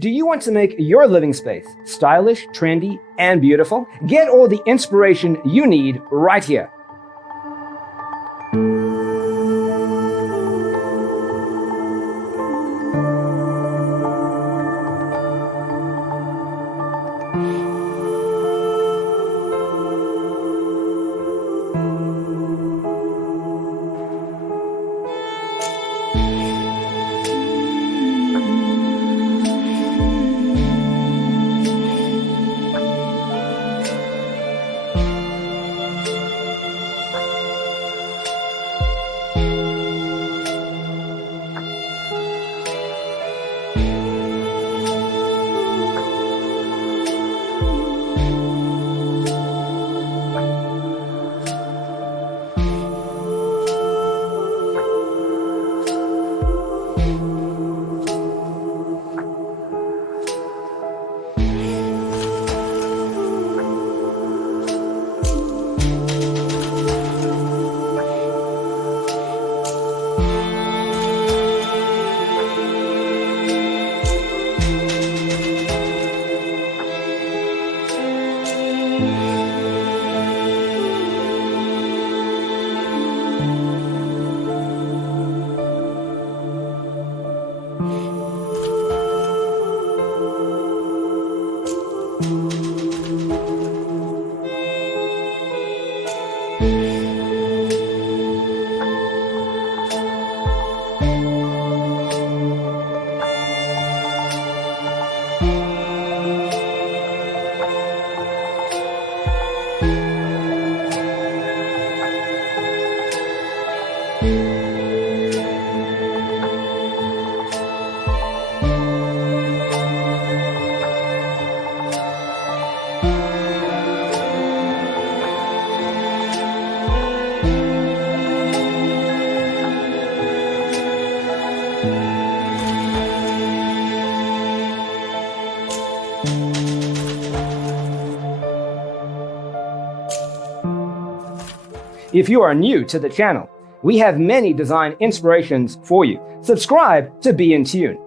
Do you want to make your living space stylish, trendy, and beautiful? Get all the inspiration you need right here. If you are new to the channel, we have many design inspirations for you. Subscribe to be in tune.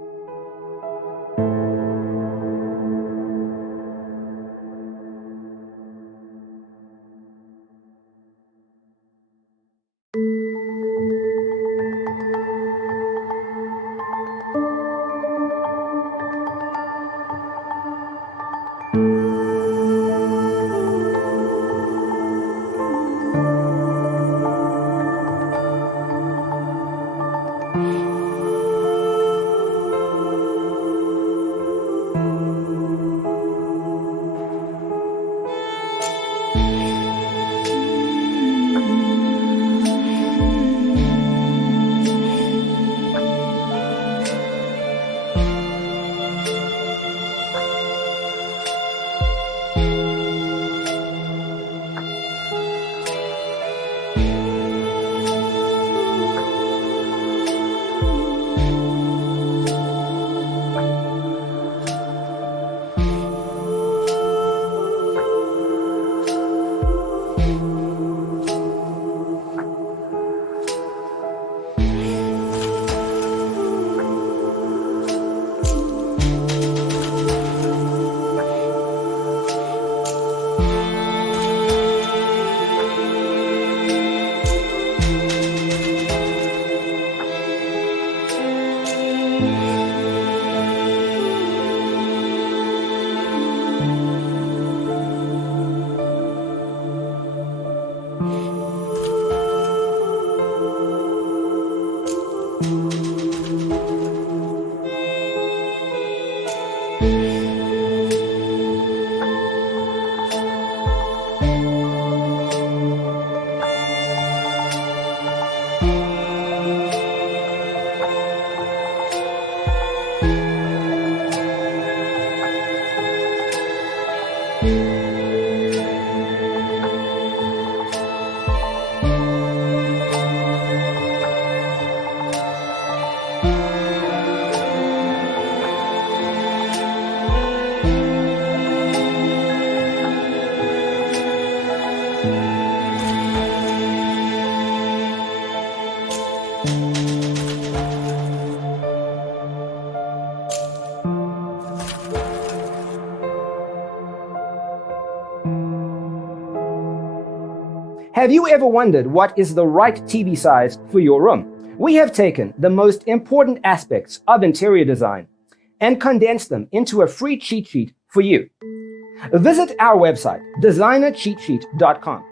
Have you ever wondered what is the right TV size for your room? We have taken the most important aspects of interior design and condensed them into a free cheat sheet for you. Visit our website, designercheatsheet.com.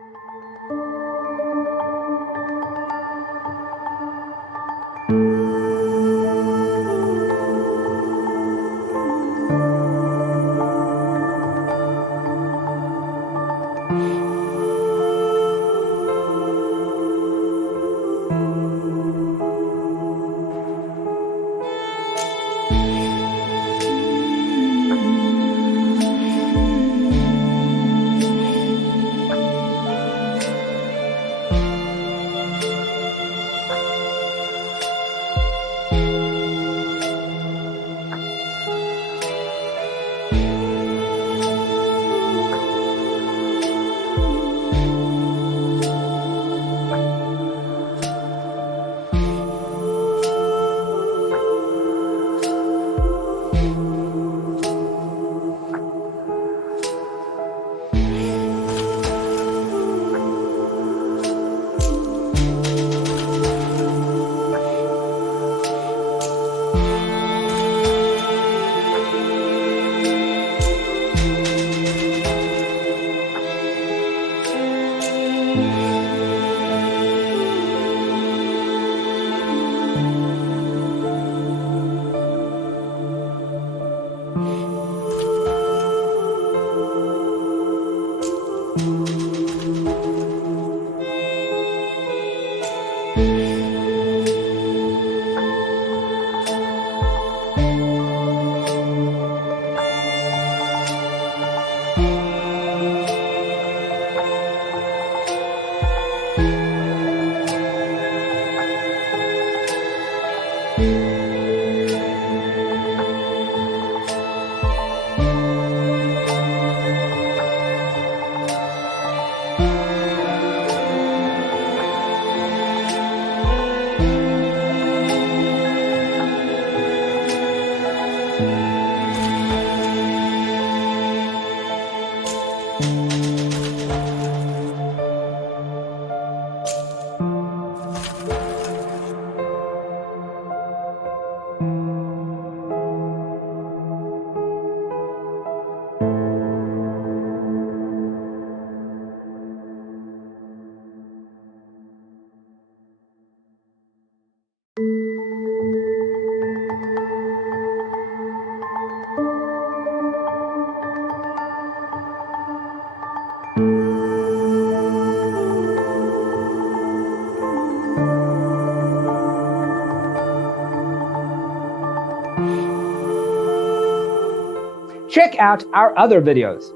Check out our other videos.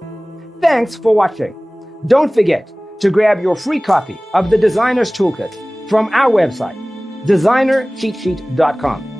Thanks for watching. Don't forget to grab your free copy of the Designer's Toolkit from our website, designercheatsheet.com.